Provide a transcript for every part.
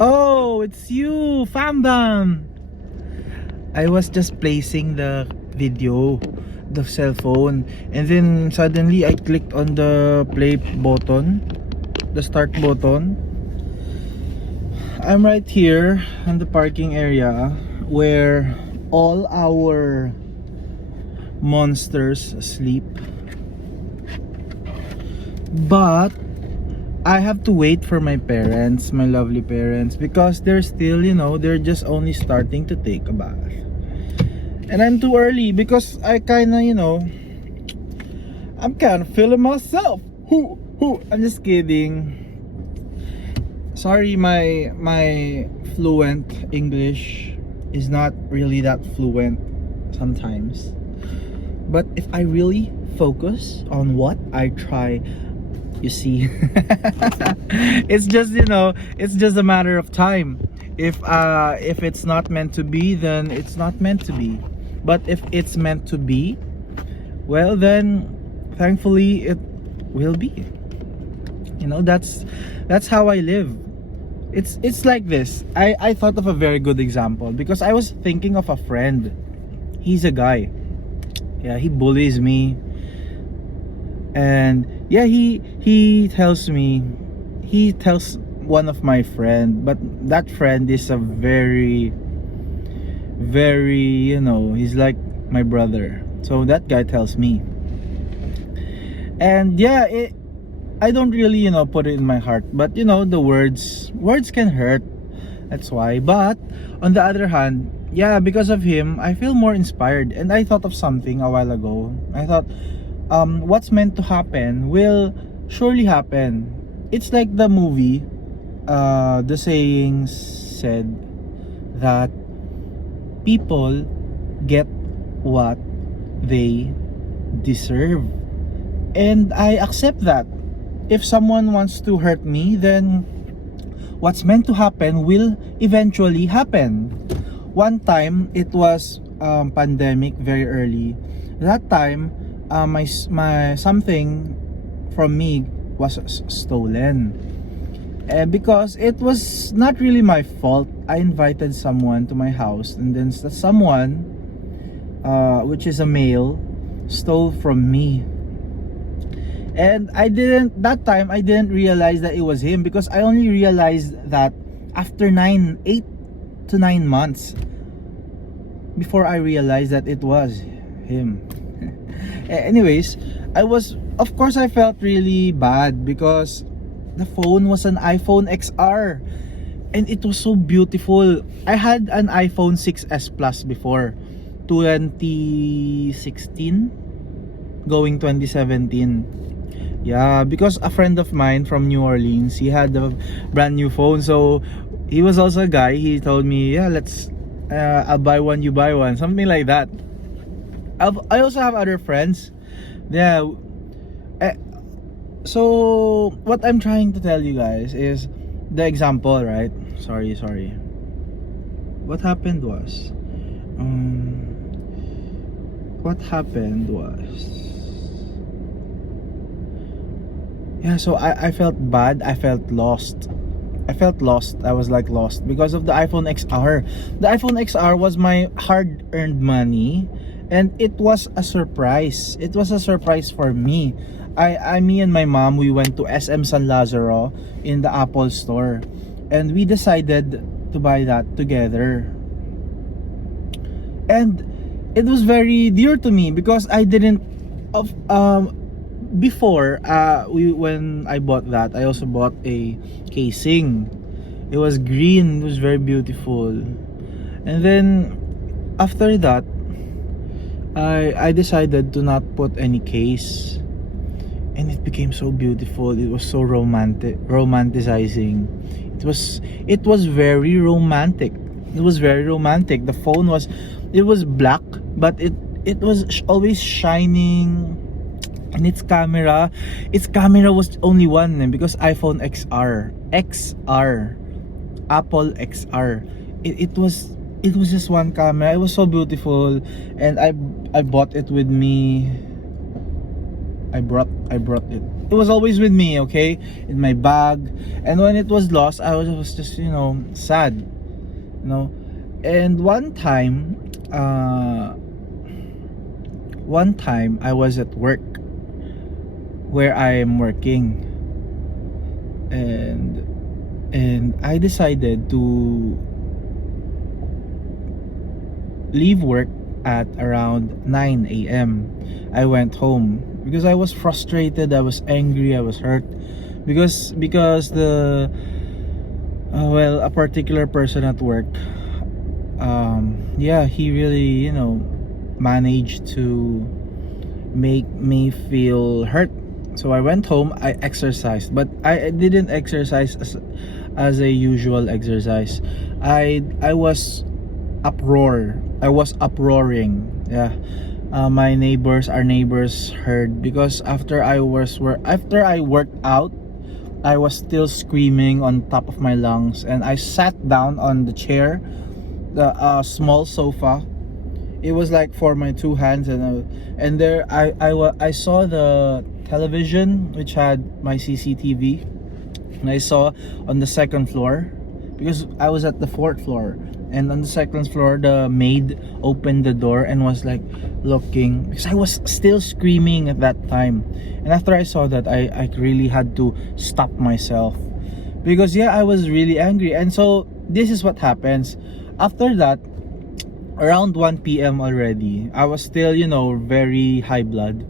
Oh, it's you, Fambam. I was just placing the video, the cell phone, and then suddenly I clicked on the play button, the start button. I'm right here in the parking area where all our monsters sleep. But I have to wait for my parents, my lovely parents, because they're still, they're just only starting to take a bath. And I'm too early because I kinda, I'm kinda feeling myself. I'm just kidding. Sorry, my fluent English is not really that fluent sometimes. But if I really focus on what I try, you see, it's just, it's just a matter of time. If it's not meant to be, then it's not meant to be. But if it's meant to be, well, then thankfully it will be. That's how I live. It's like this. I thought of a very good example because I was thinking of a friend. He's a guy. Yeah, he bullies me. And yeah, he tells one of my friend, but that friend is a very he's like my brother. So that guy tells me. And yeah, I don't really put it in my heart, but the words can hurt. That's why. But on the other hand, yeah, because of him I feel more inspired, and I thought of something a while ago. I thought, what's meant to happen will surely happen. It's like the movie, the saying said that people get what they deserve, and I accept that. If someone wants to hurt me, then what's meant to happen will eventually happen. One time, it was pandemic, very early. That time, my something from me was stolen. Because it was not really my fault. I invited someone to my house, and then someone, which is a male, stole from me. And I didn't realize that it was him, because I only realized that after 8 to 9 months before I realized that it was him. Anyways, of course I felt really bad because the phone was an iPhone XR and it was so beautiful. I had an iPhone 6s Plus before, 2016 going 2017. Yeah, because a friend of mine from New Orleans, he had a brand new phone. So he was also a guy. He told me, yeah, let's I'll buy one, you buy one, something like that. I also have other friends. Yeah. So what I'm trying to tell you guys is the example, right? Sorry. What happened was, yeah, so I felt bad. I felt lost. I was like lost because of the iPhone XR. The iPhone XR was my hard-earned money, and it was a surprise. It was a surprise for me. Me and my mom, we went to SM San Lazaro in the Apple store, and we decided to buy that together. And it was very dear to me because I didn't before when I bought that, I also bought a casing. It was green, it was very beautiful. And then after that, I decided to not put any case, and it became so beautiful. It was so romanticizing. It was very romantic. The phone was black, but it was always shining. And its camera was only one, because iPhone XR, Apple XR. It was just one camera. It was so beautiful, and I bought it with me. I brought it It was always with me, okay, in my bag. And when it was lost, I was just, sad, you know. And one time I was at work where I am working, and I decided to leave work at around 9 a.m. I went home because I was frustrated, I was angry, I was hurt because the well, a particular person at work, yeah, he really, managed to make me feel hurt. So I went home, I exercised, but I didn't exercise as a usual exercise. I was uproaring. Yeah. Our neighbors heard, because after I worked out, I was still screaming on top of my lungs, and I sat down on the chair, the small sofa. It was like for my two hands, and there I saw the television which had my CCTV, and I saw on the second floor, because I was at the fourth floor, and on the second floor the maid opened the door and was like looking, because I was still screaming at that time. And after I saw that, I really had to stop myself, because yeah, I was really angry. And so this is what happens after that. Around 1 p.m. already, I was still, very high blood.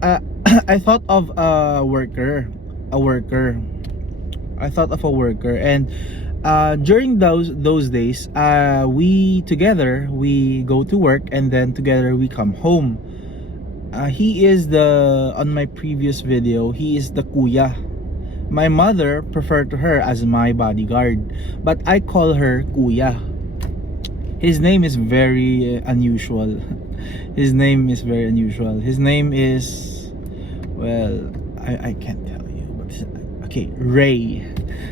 I thought of a worker. I thought of a worker, and during those days, we go to work, and then together we come home. He is on my previous video, he is the kuya. My mother preferred to her as my bodyguard, but I call her kuya. His name is very unusual. His name is, well, I can't tell you, but okay, Ray.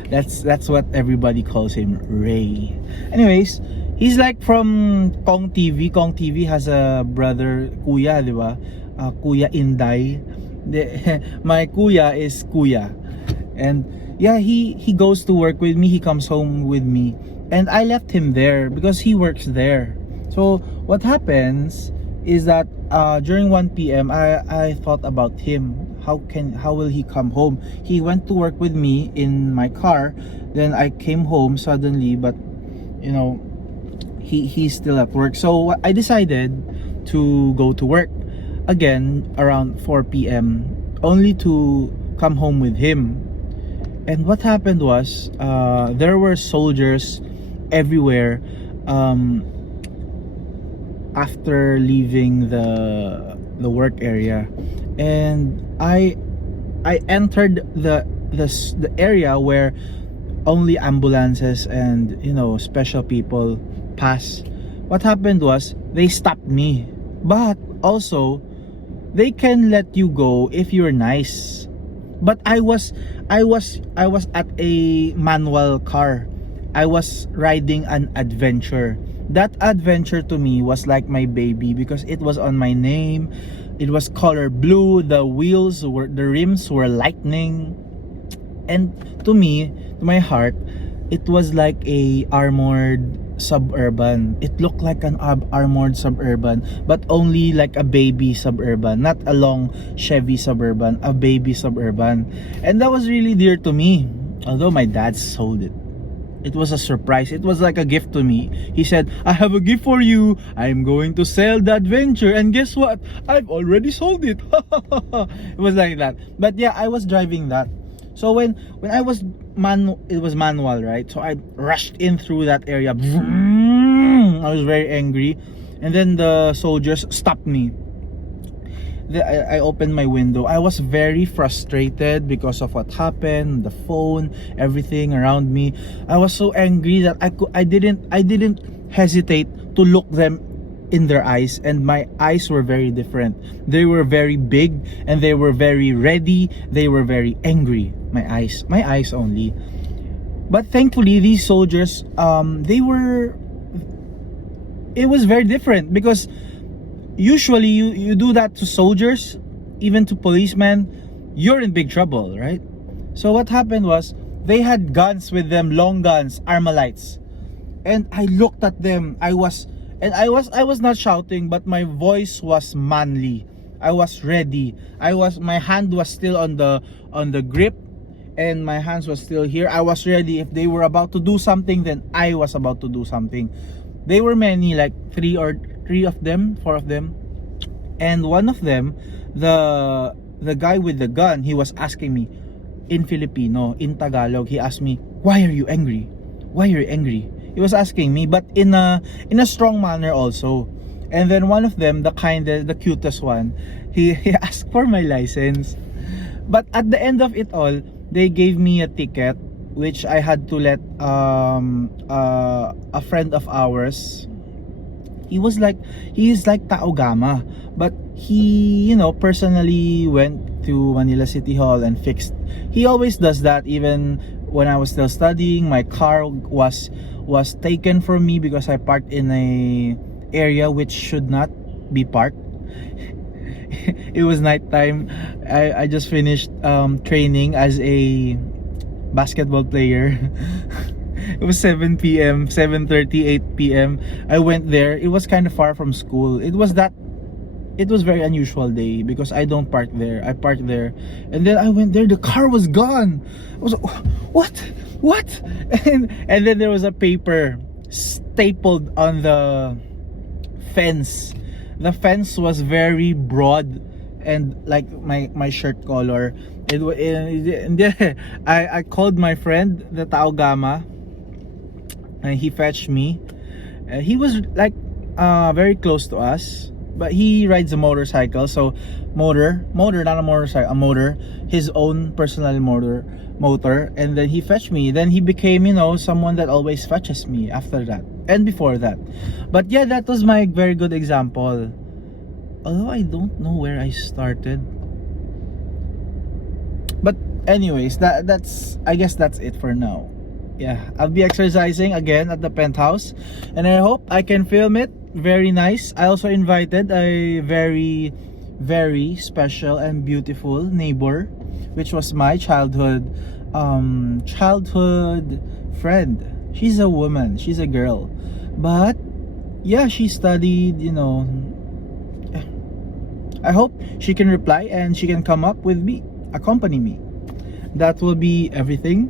That's what everybody calls him, Ray. Anyways, he's like from Kong TV. Kong TV has a brother, Kuya, di ba? Kuya Inday. My Kuya is Kuya. And yeah, he goes to work with me, he comes home with me. And I left him there because he works there. So what happens is that during 1 p.m. I thought about him. How will he come home? He went to work with me in my car. Then I came home suddenly, but he's still at work. So I decided to go to work again around 4 p.m. only to come home with him. And what happened was, there were soldiers everywhere after leaving the work area, and I entered the area where only ambulances and special people pass. What happened was, they stopped me, but also they can let you go if you're nice. But I was at a manual car. I was riding an adventure. That adventure to me was like my baby, because it was on my name. It was color blue. The rims were lightning. And to me, to my heart, it was like a armored suburban. It looked like an armored suburban, but only like a baby suburban, not a long Chevy Suburban, a baby suburban. And that was really dear to me, although my dad sold it. It was a surprise. It was like a gift to me. He said, "I have a gift for you. I'm going to sell the adventure." And guess what? I've already sold it. It was like that. But yeah, I was driving that. So when I was it was manual, right? So I rushed in through that area. I was very angry. And then the soldiers stopped me. I opened my window. I was very frustrated because of what happened, the phone, everything around me. I was so angry that I didn't hesitate to look them in their eyes, and my eyes were very different. They were very big, and they were very ready. They were very angry. My eyes only. But thankfully, these soldiers, it was very different, because usually you do that to soldiers, even to policemen. you're in big trouble, right? So what happened was, they had guns with them, long guns, Armalites. And I looked at them. I was not shouting, but my voice was manly. I was ready. My hand was still on the grip, and my hands was still here. I was ready. If they were about to do something, then I was about to do something. They were many, like three of them, four of them. And one of them, the guy with the gun, he was asking me in Filipino, in Tagalog. He asked me, "Why are you angry? Why are you angry?" He was asking me, but in a strong manner also. And then one of them, the cutest one, he asked for my license. But at the end of it all, they gave me a ticket, which I had to let a friend of ours. He is like Taogama, but he, personally went to Manila City Hall and fixed. He always does that. Even when I was still studying, my car was taken from me because I parked in a area which should not be parked. It was nighttime. I just finished training as a basketball player. It was 7 p.m, 7:30, 8 p.m. I went there. It was kind of far from school. It was very unusual day because I don't park there. I parked there, and then I went there. The car was gone. I was like, what? And then there was a paper stapled on the fence. The fence was very broad and like my shirt color. And then I called my friend, the Taogama, and he fetched me. He was like very close to us, but he rides a motorcycle. So motor, not a motorcycle, a motor, his own personal motor. And then he fetched me. Then he became, someone that always fetches me after that and before that. But yeah, that was my very good example. Although I don't know where I started. But anyways, I guess that's it for now. Yeah, I'll be exercising again at the penthouse, and I hope I can film it. Very nice. I also invited a very, very special and beautiful neighbor, which was my childhood friend. She's a woman, she's a girl, but yeah, she studied, I hope she can reply and she can come up with me, accompany me. That will be everything.